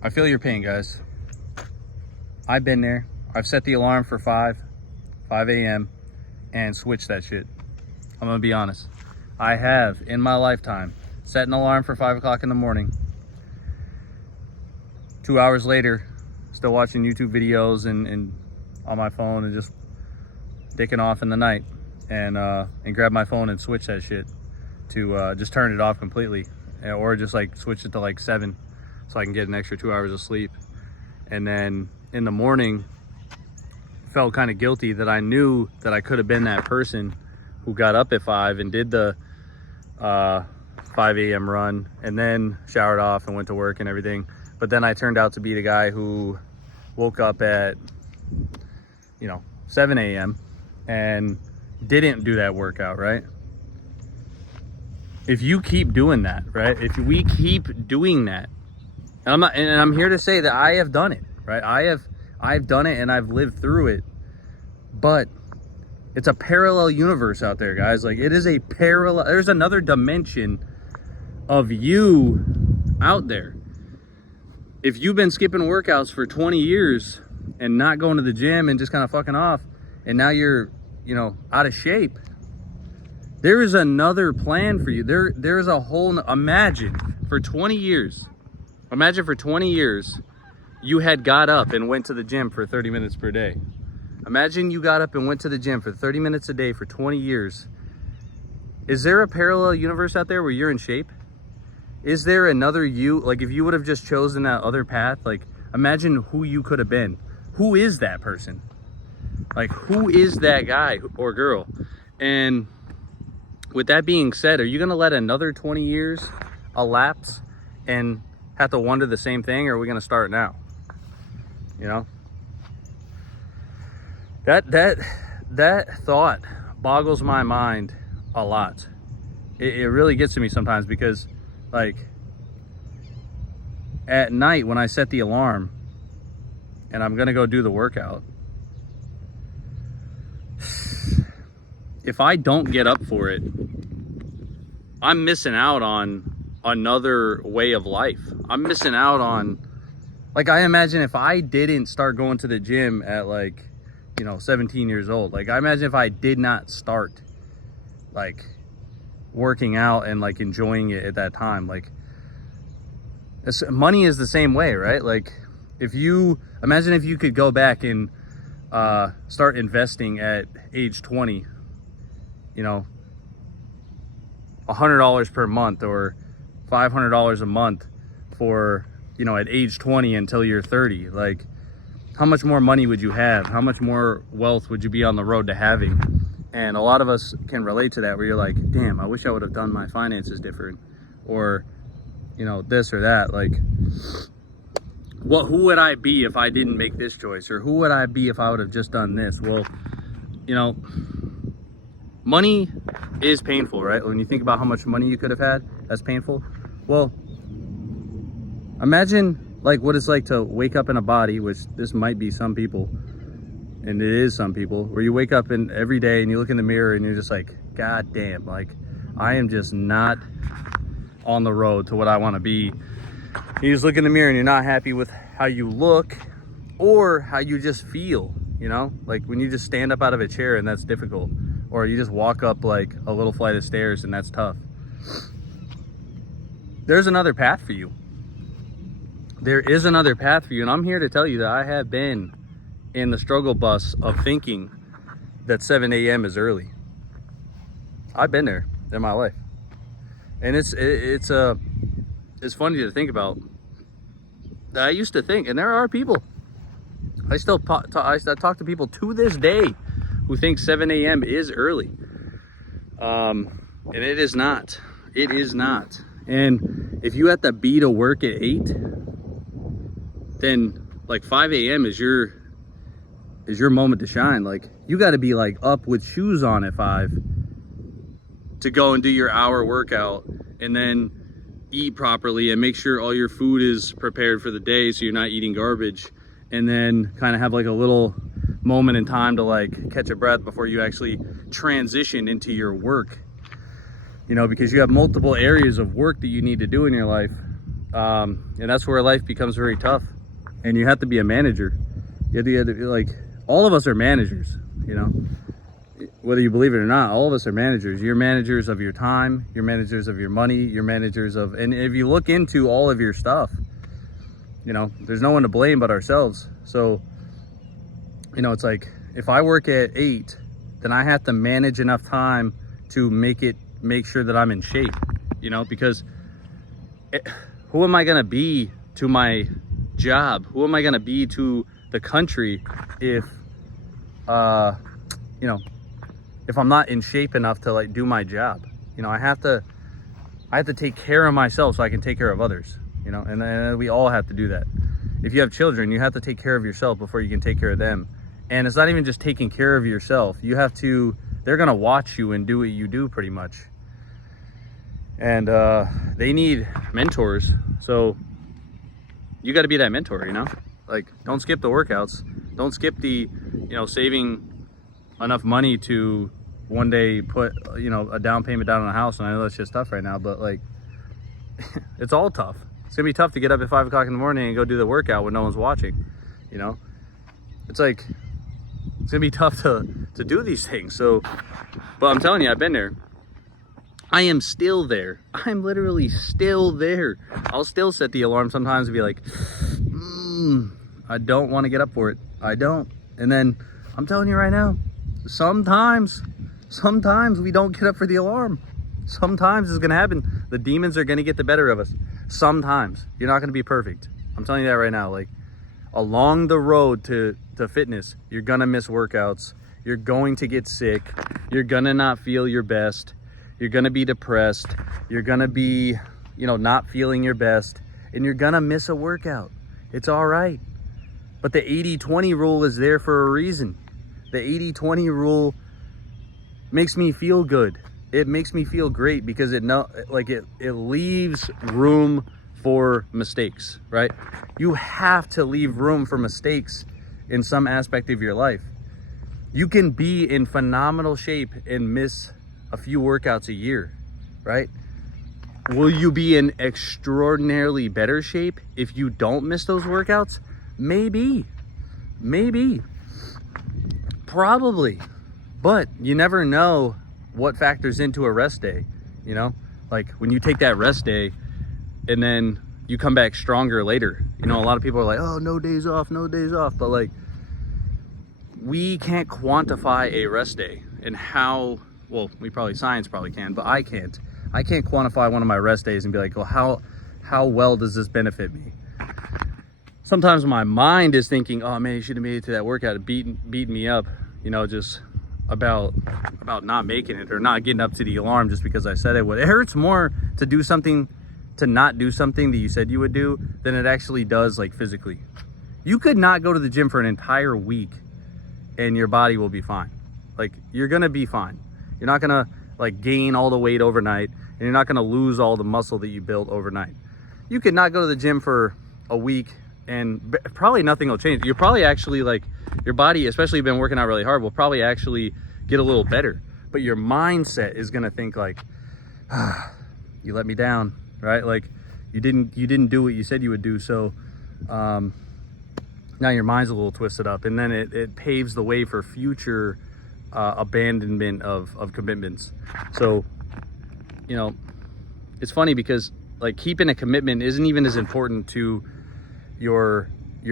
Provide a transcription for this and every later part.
I feel your pain, guys. I've been there. I've set the alarm for 5 a.m. and switched that shit. I'm gonna be honest. I have, in my lifetime, set an alarm for 5 o'clock in the morning. 2 hours later, still watching YouTube videos and on my phone and just dicking off in the night, and grab my phone and switch that shit to just turn it off completely, or just like switch it to like 7 so I can get an extra 2 hours of sleep. And then in the morning, felt kind of guilty that I knew that I could have been that person who got up at 5 and did the 5 a.m. run and then showered off and went to work and everything. But then I turned out to be the guy who woke up at 7 a.m. and didn't do that workout, right? If you keep doing that, right? If we keep doing that, and I'm here to say that I have done it, right? I've done it and I've lived through it, but it's a parallel universe out there, guys. Like, it is a parallel, there's another dimension of you out there. If you've been skipping workouts for 20 years and not going to the gym and just kind of fucking off, and now you're, out of shape, there is another plan for you. There's a whole, imagine for 20 years you had got up and went to the gym for 30 minutes per day. Imagine you got up and went to the gym for 30 minutes a day for 20 years. Is there a parallel universe out there where you're in shape? Is there another you? Like, if you would have just chosen that other path, like, imagine who you could have been. Who is that person? Like, who is that guy or girl? And with that being said, are you going to let another 20 years elapse and have to wonder the same thing, or are we going to start now? That thought boggles my mind a lot. It really gets to me sometimes, because like at night when I set the alarm and I'm gonna go do the workout, if I don't get up for it, I'm missing out on another way of life. I'm missing out on, like, I imagine if I didn't start going to the gym at 17 years old, like, I imagine if I did not start like working out and like enjoying it at that time, like, money is the same way, right? Like, imagine if you could go back and start investing at age 20, $100 per month or $500 a month for, at age 20 until you're 30. Like, how much more money would you have? How much more wealth would you be on the road to having? And a lot of us can relate to that, where you're like, damn, I wish I would have done my finances different, or, this or that. Like, who would I be if I didn't make this choice? Or who would I be if I would have just done this? Well, money is painful, right? When you think about how much money you could have had, that's painful. Well, imagine like what it's like to wake up in a body, which this might be some people, and it is some people, where you wake up every day and you look in the mirror and you're just like, God damn, like, I am just not on the road to what I want to be. You just look in the mirror and you're not happy with how you look or how you just feel, like when you just stand up out of a chair and that's difficult, or you just walk up like a little flight of stairs and that's tough. There's another path for you. There is another path for you, and I'm here to tell you that I have been in the struggle bus of thinking that 7 a.m. is early. I've been there in my life, and it's funny to think about that. I used to think, and there are people, I talk to people to this day who think 7 a.m. is early, and it is not. It is not. And if you have to be to work at 8, then like 5 a.m. is your moment to shine. Like, you got to be like up with shoes on at 5 to go and do your hour workout, and then eat properly and make sure all your food is prepared for the day so you're not eating garbage, and then kind of have like a little moment in time to like catch a breath before you actually transition into your work, because you have multiple areas of work that you need to do in your life. And that's where life becomes very tough. And you have to be a manager. You have to, like, all of us are managers, you know, whether you believe it or not. All of us are managers. You're managers of your time, you're managers of your money, you're managers of, and if you look into all of your stuff, you know, there's no one to blame but ourselves. So, you know, it's like, if I work at 8, then I have to manage enough time to make sure that I'm in shape, you know, because who am I going to be to my job? Who am I going to be to the country if, you know, if I'm not in shape enough to like do my job? You know, I have to take care of myself so I can take care of others, you know, and we all have to do that. If you have children, you have to take care of yourself before you can take care of them. And it's not even just taking care of yourself. You have to, they're going to watch you and do what you do pretty much. And they need mentors. So you got to be that mentor, you know, like, don't skip the workouts. Don't skip the, you know, saving enough money to one day put, you know, a down payment down on a house. And I know that's just tough right now, but like, it's all tough. It's gonna be tough to get up at 5 o'clock in the morning and go do the workout when no one's watching, you know. It's like, it's gonna be tough to do these things. So, but I'm telling you, I've been there. I am still there. I'm literally still there. I'll still set the alarm sometimes and be like, I don't want to get up for it. I don't. And then I'm telling you right now, sometimes we don't get up for the alarm. Sometimes it's going to happen. The demons are going to get the better of us. Sometimes. You're not going to be perfect. I'm telling you that right now. Like, along the road to fitness, you're going to miss workouts. You're going to get sick. You're going to not feel your best. You're going to be depressed. You're going to be, you know, not feeling your best. And you're going to miss a workout. It's all right. But the 80-20 rule is there for a reason. The 80-20 rule makes me feel good. It makes me feel great because it leaves room for mistakes, right? You have to leave room for mistakes in some aspect of your life. You can be in phenomenal shape and miss a few workouts a year, right? Will you be in extraordinarily better shape if you don't miss those workouts? Maybe. Probably. But you never know what factors into a rest day, you know? Like, when you take that rest day and then you come back stronger later. You know, a lot of people are like, oh, no days off. But like, we can't quantify a rest day and how, well, science probably can, but I can't quantify one of my rest days and be like, well, how well does this benefit me? Sometimes my mind is thinking, oh man, you should have made it to that workout, beating me up, you know, just about not making it or not getting up to the alarm just because I said it would. It hurts more to do something, to not do something that you said you would do, than it actually does, like, physically. You could not go to the gym for an entire week and your body will be fine. Like, you're gonna be fine. You're not gonna like gain all the weight overnight, and you're not gonna lose all the muscle that you built overnight. You could not go to the gym for a week and probably nothing will change. You're probably actually, like, your body, especially if you've been working out really hard, will probably actually get a little better. But your mindset is gonna think like, you let me down, right? Like, you didn't do what you said you would do. So now your mind's a little twisted up, and then it paves the way for future abandonment of commitments. So, you know, it's funny because, like, keeping a commitment isn't even as important to your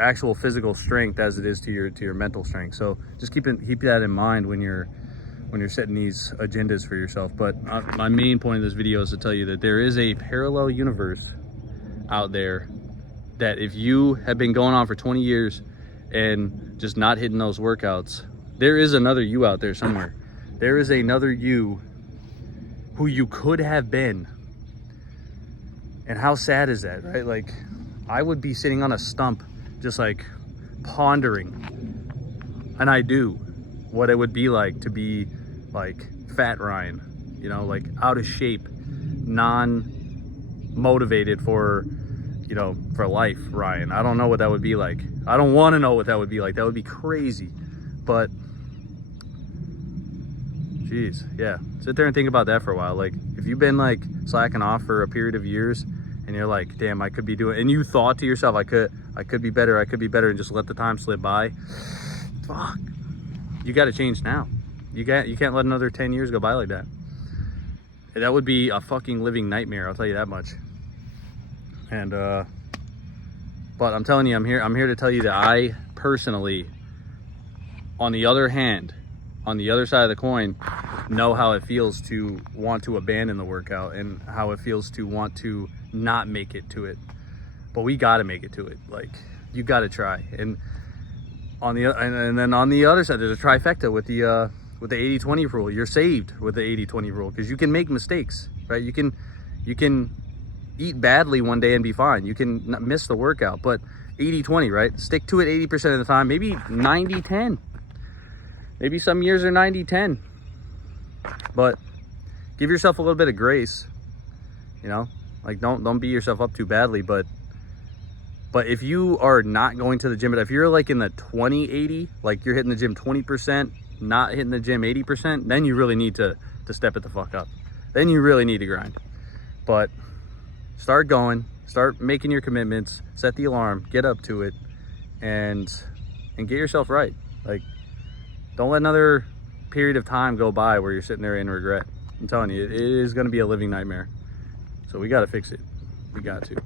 actual physical strength as it is to your mental strength. So just keep that in mind when you're setting these agendas for yourself. But my main point of this video is to tell you that there is a parallel universe out there that if you have been going on for 20 years and just not hitting those workouts, there is another you out there somewhere. There is another you who you could have been. And how sad is that, right? Like, I would be sitting on a stump just like pondering, and I do, what it would be like to be like fat Ryan, you know, like out of shape, non-motivated for life Ryan. I don't know what that would be like. I don't want to know what that would be like. That would be crazy. But geez, yeah, sit there and think about that for a while. Like, if you've been like slacking off for a period of years and you're like, damn, I could be doing, and you thought to yourself, I could be better, and just let the time slip by. Fuck. You got to change now. You can't let another 10 years go by like that. That would be a fucking living nightmare, I'll tell you that much. And but I'm telling you, I'm here to tell you that I personally, on the other hand, on the other side of the coin, know how it feels to want to abandon the workout and how it feels to want to not make it to it. But we got to make it to it. Like, you got to try. And then on the other side, there's a trifecta with the 80-20 rule. You're saved with the 80-20 rule because you can make mistakes, right? You can eat badly one day and be fine. You can miss the workout, but 80-20, right? Stick to it 80% of the time, maybe 90-10. Maybe some years are 90-10. But give yourself a little bit of grace, you know? Like, don't beat yourself up too badly, but if you are not going to the gym, but if you're like in the 20-80, like you're hitting the gym 20%, not hitting the gym 80%, then you really need to step it the fuck up. Then you really need to grind. But start going, start making your commitments, set the alarm, get up to it, and get yourself right. Like, don't let another period of time go by where you're sitting there in regret. I'm telling you, it is going to be a living nightmare. So we got to fix it. We got to.